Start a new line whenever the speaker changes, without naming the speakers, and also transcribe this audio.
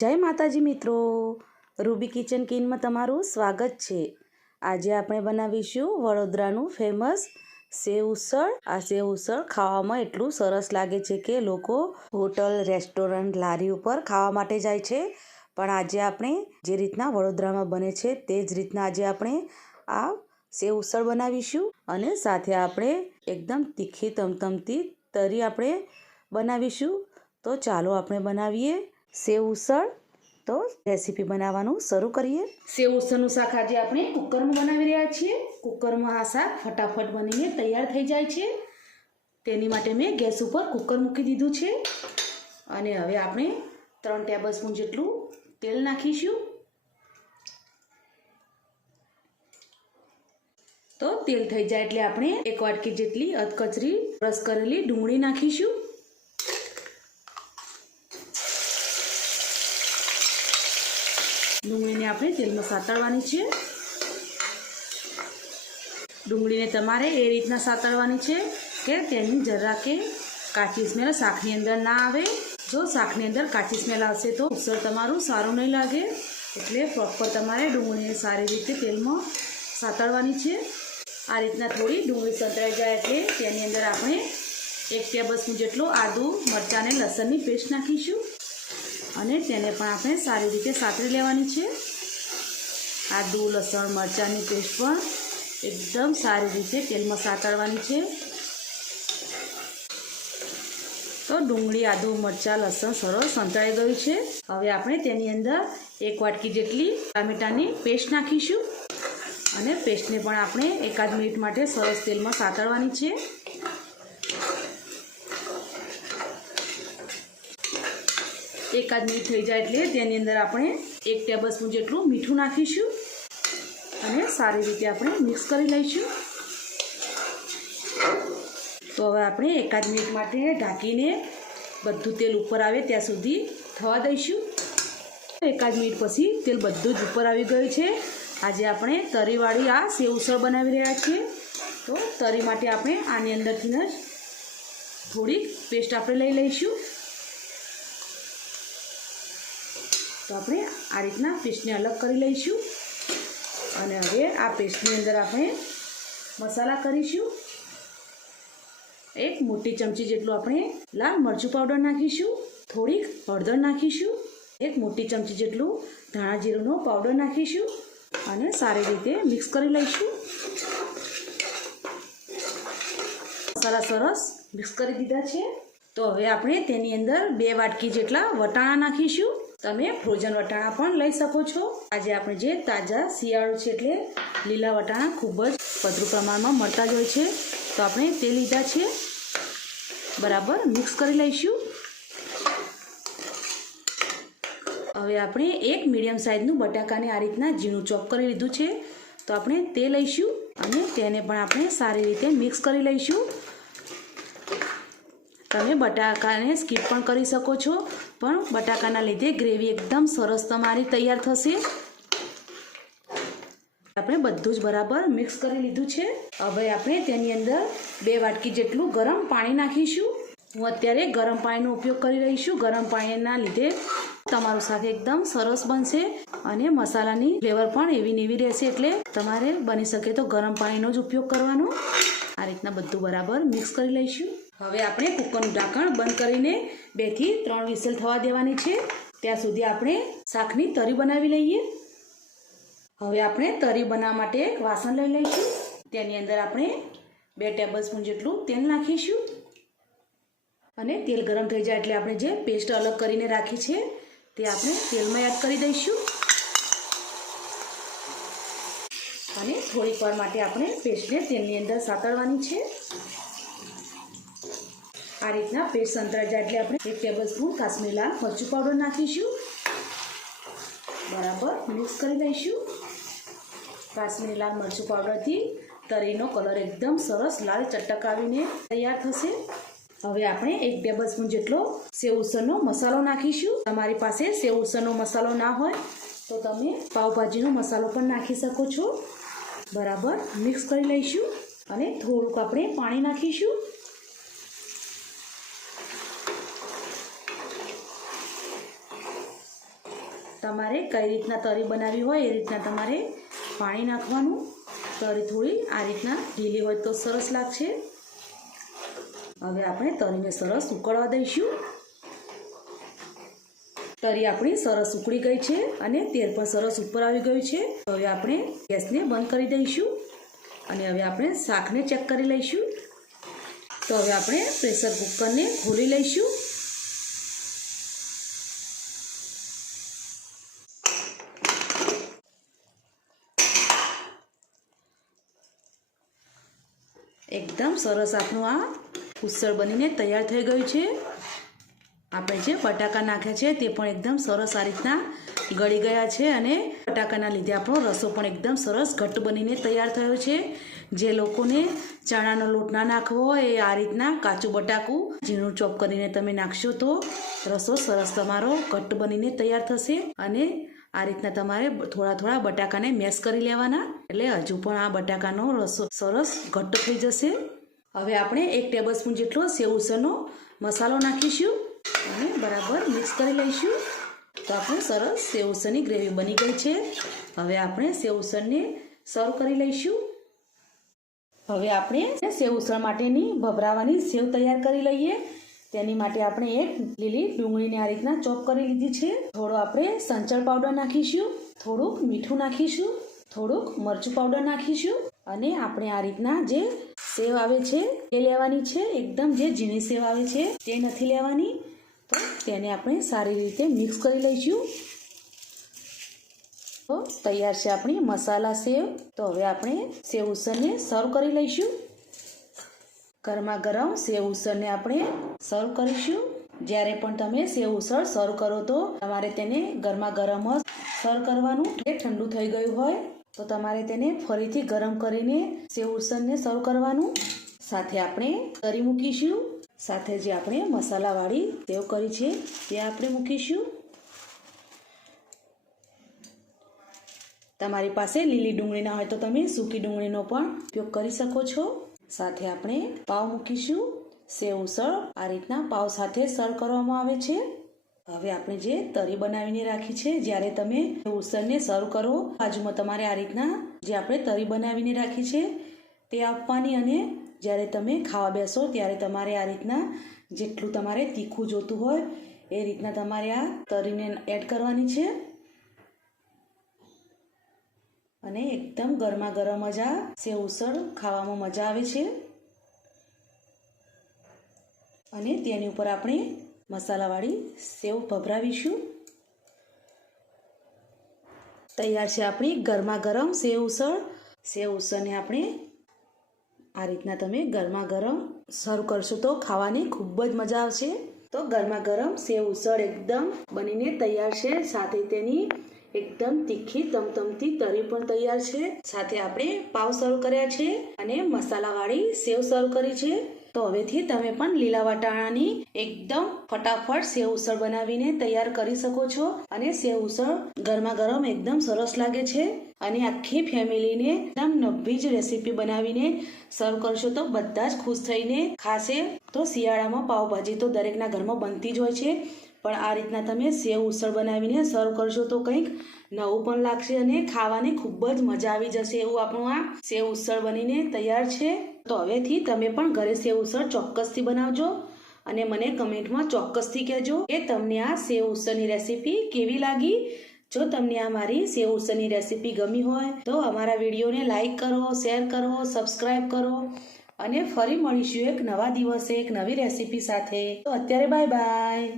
જય માતાજી મિત્રો. રૂબી કિચન કિનમાં તમારું સ્વાગત છે. આજે આપણે બનાવીશું વડોદરાનું ફેમસ સેવ ઉસળ. આ સેવ ઉસળ ખાવામાં એટલું સરસ લાગે છે કે લોકો હોટલ, રેસ્ટોરન્ટ, લારી ઉપર ખાવા માટે જાય છે. પણ આજે આપણે જે રીતના વડોદરામાં બને છે તે જ રીતના આજે આપણે આ સેવ ઉસળ બનાવીશું. અને સાથે આપણે એકદમ તીખી, તમતમતી તરી આપણે બનાવીશું. તો ચાલો આપણે બનાવીએ. સેવ ઉસળ, તો રેસીપી બનાવવાનું શરૂ કરીએ. સેવ ઉસળનું શાક આજે આપણે કુકરમાં બનાવી રહ્યા છીએ. કુકરમાં આ શાક ફટાફટ બનીને તૈયાર થઈ જાય છે. તેની માટે મેં ગેસ ઉપર કુકર મૂકી દીધું છે. અને હવે આપણે ત્રણ ટેબલ સ્પૂન જેટલું તેલ નાખીશું. તો તેલ થઈ જાય એટલે આપણે એક વાટકી જેટલી અધકચરી રસ કરેલી ડુંગળી નાખીશું. ડુંગળીને આપણે તેલમાં સાતળવાની છે. ડુંગળીને તમારે એ રીતના સાતળવાની છે કે તેની જરા કે કાચી સ્મેલ શાકની અંદર ના આવે. જો શાકની અંદર કાચી સ્મેલ આવશે તો ઉસળ તમારું સારું નહીં લાગે. એટલે પ્રોપર તમારે ડુંગળીને સારી રીતે તેલમાં સાતળવાની છે. આ રીતના થોડી ડુંગળી સંતળાઈ જાય એટલે તેની અંદર આપણે એક ટેબલ સ્પૂન જેટલો આદુ મરચાં અને લસણની પેસ્ટ નાખીશું. અને તેને પણ આપણે સારી રીતે સાતરી લેવાની છે. આદુ લસણ, મરચાંની પેસ્ટ પણ એકદમ સારી રીતે તેલમાં સાતળવાની છે. તો ડુંગળી, આદુ, મરચાં, લસણ સરસ સંતળાઈ ગયું છે. હવે આપણે તેની અંદર એક વાટકી જેટલી ટામેટાની પેસ્ટ નાખીશું અને પેસ્ટને પણ આપણે એકાદ મિનિટ માટે સરસ તેલમાં સાતળવાની છે. એકાદ મિનિટ થઈ જાય એટલે તેની અંદર આપણે એક ટેબલ જેટલું મીઠું નાખીશું અને સારી રીતે આપણે મિક્સ કરી લઈશું. તો હવે આપણે એકાદ મિનિટ માટે ઢાંકીને બધું તેલ ઉપર આવે ત્યાં સુધી થવા દઈશું. એકાદ મિનિટ પછી તેલ બધું જ ઉપર આવી ગયું છે. આજે આપણે તરીવાળી આ સેવ ઉસળ બનાવી રહ્યા છીએ. તો તરી માટે આપણે આની અંદરથી જ થોડીક પેસ્ટ આપણે લઈ લઈશું. તો આપણે આ રીતના પેસ્ટને અલગ કરી લઈશું. અને હવે આ પેસ્ટની અંદર આપણે મસાલા કરીશું. એક મોટી ચમચી જેટલું આપણે લાલ મરચું પાવડર નાખીશું. થોડીક હળદર નાખીશું. એક મોટી ચમચી જેટલું ધાણા જીરુંનો પાવડર નાખીશું. અને સારી રીતે મિક્સ કરી લઈશું. મસાલા સરસ મિક્સ કરી દીધા છે. તો હવે આપણે તેની અંદર બે વાટકી જેટલા વટાણા નાખીશું. તમે ફ્રોઝન વટાણા પણ લઈ શકો છો. આજે આપણે જે તાજા શિયાળો છે એટલે લીલા વટાણા ખૂબ જ વધુ પ્રમાણમાં મળતા જ હોય છે. તો આપણે તે લીધા છે. બરાબર મિક્સ કરી લઈશું. હવે આપણે એક મીડિયમ સાઇઝનું બટાકાને આ રીતના ઝીણું ચોપ કરી લીધું છે. તો આપણે તે લઈશું અને તેને પણ આપણે સારી રીતે મિક્સ કરી લઈશું. તમે બટાકાને સ્કીપ પણ કરી શકો છો. પણ બટાકાના લીધે ગ્રેવી એકદમ સરસ તમારી તૈયાર થશે. આપણે બધું જ બરાબર મિક્સ કરી લીધું છે. હવે આપણે તેની અંદર બે વાટકી જેટલું ગરમ પાણી નાખીશું. હું અત્યારે ગરમ પાણીનો ઉપયોગ કરી રહી છું. ગરમ પાણીના લીધે તમારું શાક એકદમ સરસ બનશે અને મસાલાની ફ્લેવર પણ એવી નેવી રહેશે એટલે તમારે બની શકે તો ગરમ પાણીનો જ ઉપયોગ કરવાનો. આ રીતના બધું બરાબર મિક્સ કરી લઈશું. હવે આપણે કુકરનું ઢાંકણ બંધ કરીને બેથી ત્રણ વિસલ થવા દેવાની છે. ત્યાં સુધી આપણે શાકની તરી બનાવી લઈએ. હવે આપણે તરી બનાવવા માટે એક વાસણ લઈ લઈશું. તેની અંદર આપણે બે ટેબલ સ્પૂન જેટલું તેલ નાખીશું. અને તેલ ગરમ થઈ જાય એટલે આપણે જે પેસ્ટ અલગ કરીને રાખી છે, તે આપણે તેલમાં એડ કરી દઈશું. અને થોડીક વાર માટે આપણે પેસ્ટને તેલની અંદર સાતળવાની છે. આ રીતના પેટ સંતરા જાય આપણે એક ટેબલ સ્પૂન કાશ્મીર લાલ મરચું પાવડર નાખીશું. બરાબર મિક્સ કરી દઈશું કાશ્મીરી લાલ મરચું પાવડરથી તરીનો કલર એકદમ સરસ લાલ ચટકાવીને તૈયાર થશે. હવે આપણે એક ટેબલ સ્પૂન જેટલો સેવ ઉસળનો મસાલો નાખીશું. તમારી પાસે સેવ ઉસળનો મસાલો ના હોય તો તમે પાવભાજીનો મસાલો પણ નાખી શકો છો. બરાબર મિક્સ કરી લઈશું અને થોડુંક આપણે પાણી નાખીશું. તમારે કઈ રીતના તરી બનાવી હોય એ રીતના તમારે પાણી નાખવાનું. તરી થોડી આ રીતના ઢીલી હોય તો સરસ લાગશે. હવે આપણે તરીને સરસ ઉકળવા દઈશું. તરી આપણી સરસ ઉકળી ગઈ છે અને તેલ પણ સરસ ઉપર આવી ગયું છે. હવે આપણે ગેસને બંધ કરી દઈશું અને હવે આપણે શાકને ચેક કરી લઈશું. તો હવે આપણે પ્રેશર કુકરને ખોલી લઈશું. એકદમ સરસ આપણું આ ઉસળ બનીને તૈયાર થઈ ગયું છે. આપણે જે બટાકા નાખ્યા છે તે પણ એકદમ સરસ આ રીતના ગળી ગયા છે અને બટાકાના લીધે આપણો રસો પણ એકદમ સરસ ઘટ્ટ બનીને તૈયાર થયો છે. જે લોકોને ચણાનો લોટ ના નાખવો એ આ રીતના કાચું બટાકું ઝીણું ચોપ કરીને તમે નાખશો તો રસો સરસ તમારો ઘટ્ટ બનીને તૈયાર થશે અને આ રીતના તમારે થોડા થોડા બટાકાને મેશ કરી લેવાના. એટલે હજુ પણ આ બટાકાનો રસો સરસ ઘટ્ટ થઈ જશે. હવે આપણે એક ટેબલ સ્પૂન જેટલો સેવ ઉસળનો મસાલો નાખીશું અને બરાબર મિક્સ કરી લઈશું. તો આપણે સરસ સેવ ઉસળની ગ્રેવી બની ગઈ છે. હવે આપણે સેવ ઉસળને સર્વ કરી લઈશું. હવે આપણે સેવ ઉસળ માટેની ભભરાવાની સેવ તૈયાર કરી લઈએ. તેની માટે આપણે એક લીલી ડુંગળીને આ રીતના ચોપ કરી લીધી છે. થોડો આપણે સંચળ પાવડર નાખીશું, થોડુંક મીઠું નાખીશું, થોડુંક મરચું પાવડર નાખીશું અને આપણે આ રીતના જે સેવ આવે છે એ લેવાની છે. એકદમ જે ઝીણી સેવ આવે છે તે નથી લેવાની. તો તેને આપણે સારી રીતે મિક્સ કરી લઈશું. તો તૈયાર છે આપણી મસાલા સેવ. તો હવે આપણે સેવ ઉસળને સર્વ કરી લઈશું. ગરમા ગરમ સેવ ઉસળને આપણે સર્વ કરીશું. જ્યારે પણ તમે સેવ ઉસળ સર્વ કરો તો તમારે તેને ગરમા ગરમ જ સર્વ કરવાનું. ઠંડુ થઈ ગયું હોય તો તમારે તેને ફરીથી ગરમ કરીને સેવ ઉસળને સર્વ કરવાનું. સાથે આપણે તરી મૂકીશું. સાથે જે આપણે મસાલાવાળી સેવ કરી છે તે આપણે મૂકીશું. તમારી પાસે લીલી ડુંગળી ના હોય તો તમે સૂકી ડુંગળીનો પણ ઉપયોગ કરી શકો છો. સાથે આપણે પાવ મૂકીશું. સેવ ઉસળ આ રીતના પાવ સાથે સર્વ કરવામાં આવે છે. હવે આપણે જે તરી બનાવીને રાખી છે, જ્યારે તમે ઉસળને સર્વ કરો, બાજુમાં તમારે આ રીતના જે આપણે તરી બનાવીને રાખી છે, તે આપવાની અને જ્યારે તમે ખાવા બેસો, ત્યારે તમારે આ રીતના જેટલું તમારે તીખું જોતું હોય, એ રીતના તમારે આ તરીને એડ કરવાની છે. અને એકદમ ગરમા ગરમ જ આ સેવ ઉસળ ખાવામાં મજા આવે છે. અને તેની ઉપર આપણે મસાલાવાળી સેવ ભભરાવીશું. તૈયાર છે આપણી ગરમા ગરમ સેવ ઉસળ. સેવ ઉસળને આપણે આ રીતના તમે ગરમા ગરમ સર્વ કરશો તો ખાવાની ખૂબ જ મજા આવશે. તો ગરમા ગરમ સેવ ઉસળ એકદમ બનીને તૈયાર છે. સાથે તેની એકદમ તીખી તમતમતી તરી પણ તૈયાર છે. સાથે આપણે પાવ સર્વ કર્યા છે અને મસાલાવાળી સેવ સર્વ કરી છે. તો હવેથી તમે પણ લીલા વટાણાની એકદમ ફટાફટ સેવ ઉસળ બનાવીને તૈયાર કરી શકો છો અને સેવ ઉસળ ગરમા ગરમ એકદમ સરસ લાગે છે અને આખી ફેમિલીને એકદમ નવી જ રેસીપી બનાવીને સર્વ કરશો તો બધા જ ખુશ થઈને ખાશે. તો શિયાળામાં પાવભાજી તો દરેકના ઘરમાં બનતી જ હોય છે, પણ આ રીતના તમે સેવ ઉસળ બનાવીને સર્વ કરશો તો કંઈક નવું પણ લાગશે અને ખાવાની ખૂબ જ મજા આવી જશે એવું આપણું આ સેવ ઉસળ બનીને તૈયાર છે. તો હવેથી તમે પણ ઘરે સેવ ઉસળ ચોક્કસથી બનાવજો અને મને કમેન્ટમાં ચોક્કસથી કહેજો કે તમને આ સેવ ઉસળની રેસીપી કેવી લાગી. જો તમને આ મારી સેવ ઉસળની રેસીપી ગમી હોય તો અમારા વિડીયોને લાઇક કરો, શેર કરો સબસ્ક્રાઈબ કરો અને ફરી મળીશું એક નવા દિવસે એક નવી રેસીપી સાથે. તો અત્યારે બાય બાય.